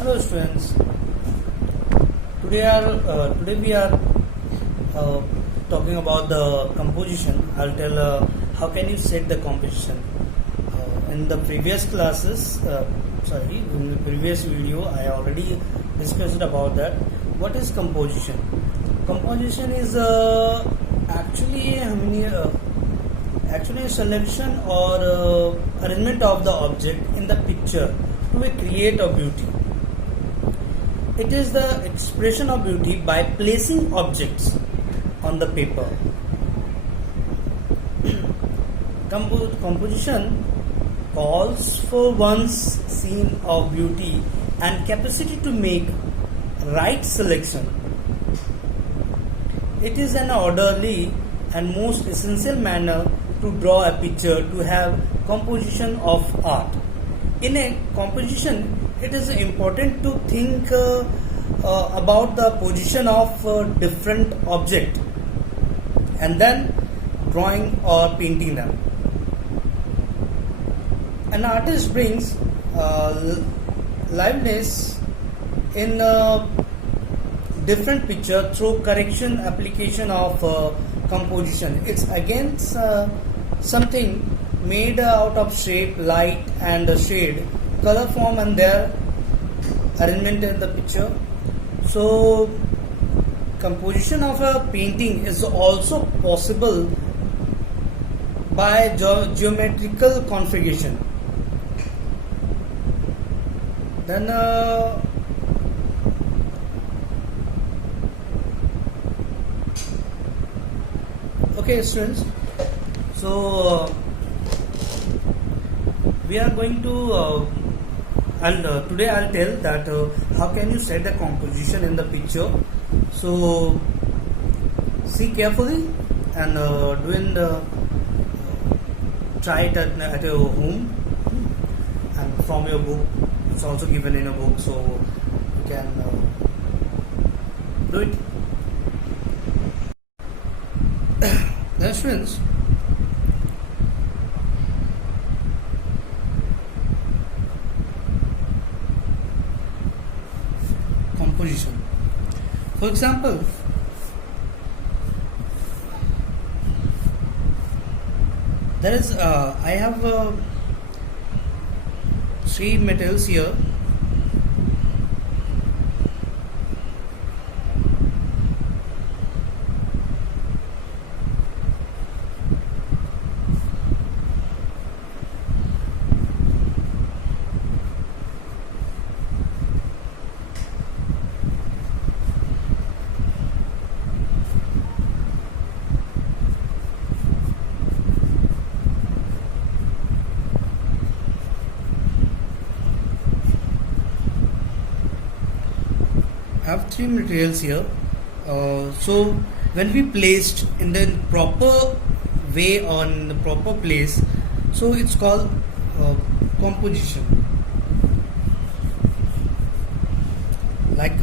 Hello students. Today we are uh, talking about the composition. I'll tell how can you set the composition. In the previous classes, in the previous video, I already discussed about that. What is composition? Composition is actually a selection or arrangement of the object in the picture to create a beauty. It is the expression of beauty by placing objects on the paper. Composition calls for one's scene of beauty and capacity to make right selection. It is an orderly and most essential manner to draw a picture, to have composition of art. In a composition, it is important to think about the position of different object and then drawing or painting them. An artist brings liveliness in a different picture through correction application of composition. It's against something made out of shape, light and shade, color, form and their arrangement in the picture. So composition of a painting is also possible by geometrical configuration. Then okay students, so we are going to today I'll tell that how can you set the composition in the picture. So see carefully and try it at your home and from your book. It's also given in a book, so you can do it. Then students, composition. For example, there is I have three metals here. Have three materials here. So when we placed in the proper way on the proper place, so it's called composition. Like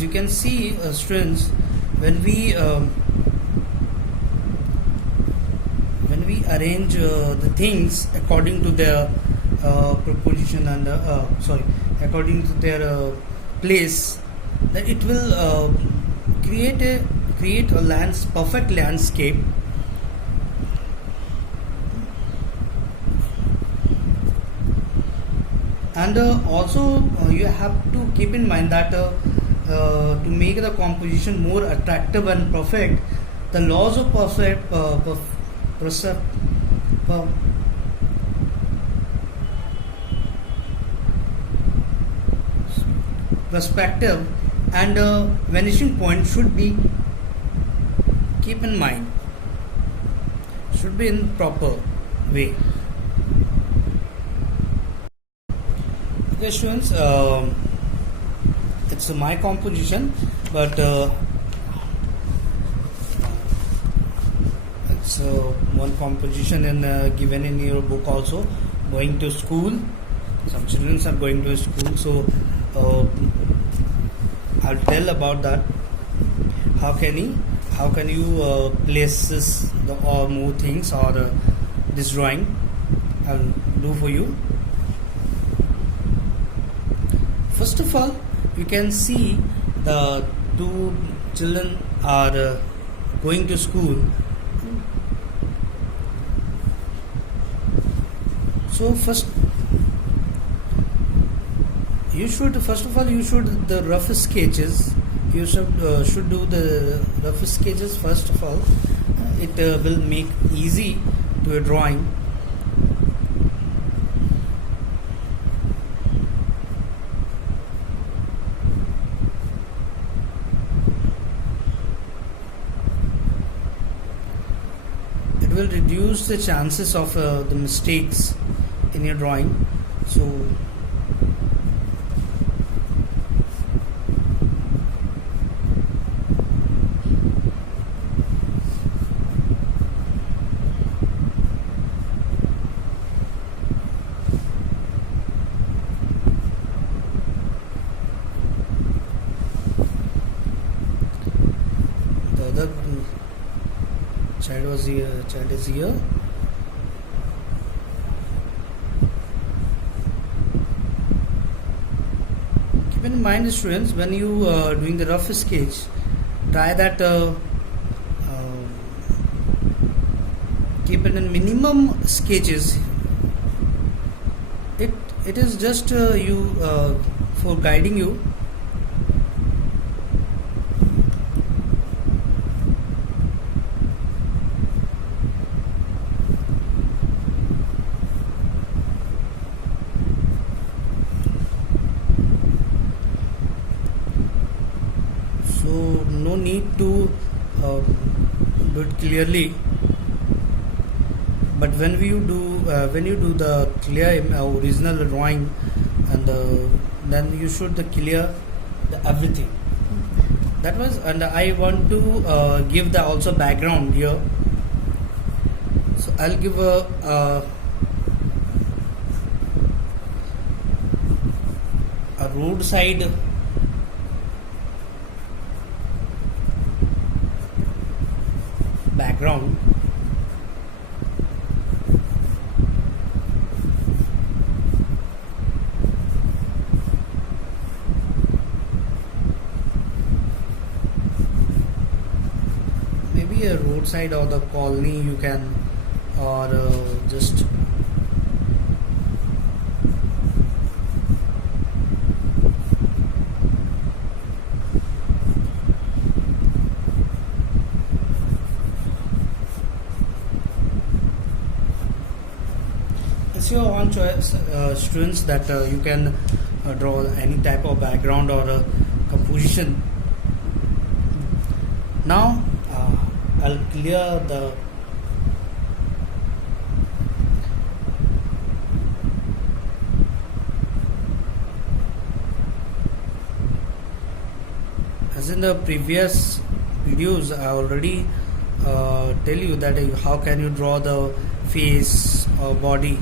you can see students, when we arrange the things according to their proposition and according to their place, that it will create a perfect landscape. And also you have to keep in mind that to make the composition more attractive and perfect, The laws of percep- per- perspective and vanishing point should be keep in mind, should be in proper way. Okay, students, it's my composition, but it's one composition given in your book also. Going to school, some children are going to school, so I'll tell about that. How can you place the or move things or this drawing? I'll do for you. First of all, you can see the two children are going to school. So first of all you should the rough sketches. You should do the rough sketches first of all. It will make easy to a drawing. It will reduce the chances of the mistakes in your drawing. So the other child is here. Keep in mind, students, when you doing the rough sketch, try that keep it in minimum sketches. It is just you for guiding you. So no need to do it clearly, but when you do the clear original drawing, and then you should clear the everything. That was, and I want to give the also background here. So I'll give a roadside background. Maybe a roadside or the colony you can, or just it's your own choice, students, that you can draw any type of background or composition. Now I'll clear the as in the previous videos. I already tell you that how can you draw the face or body.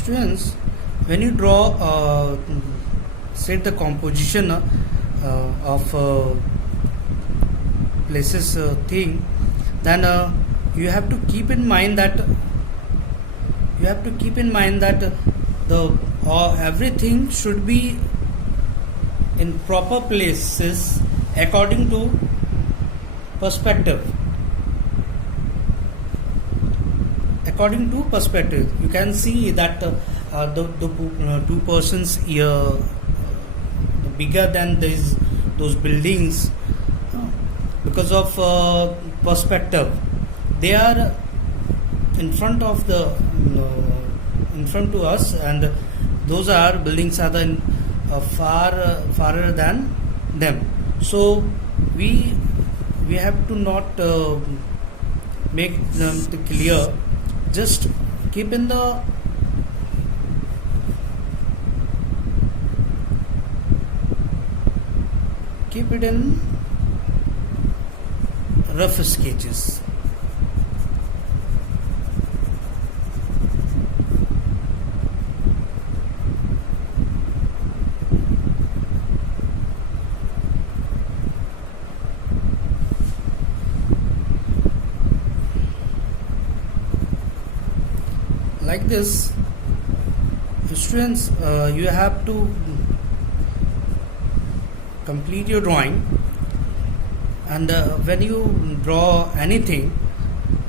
Students, when you draw set the composition of places thing, then you have to keep in mind that the everything should be in proper places according to perspective. According to perspective, you can see that the two persons here bigger than those buildings because of perspective. They are in front of in front to us, and those are buildings are farther than them. So we have to not make them clear. Just keep in the keep it in rough sketches. Like this, students, you have to complete your drawing, and when you draw anything,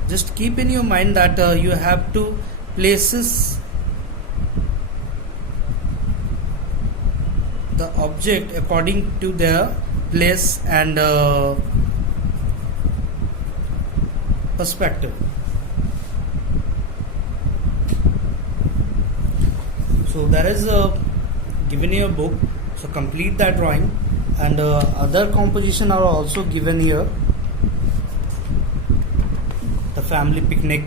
just keep in your mind that you have to places the object according to their place and perspective. So there is given here a book, so complete that drawing, and other composition are also given here. The family picnic,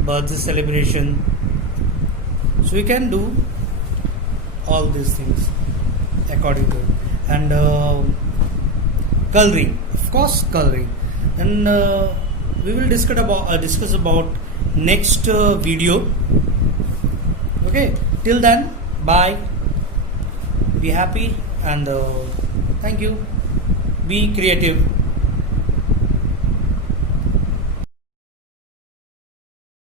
birthday celebration. So we can do all these things according to it. And coloring, of course, coloring. And we will discuss about next video. Okay, till then, bye. Be happy and thank you. Be creative.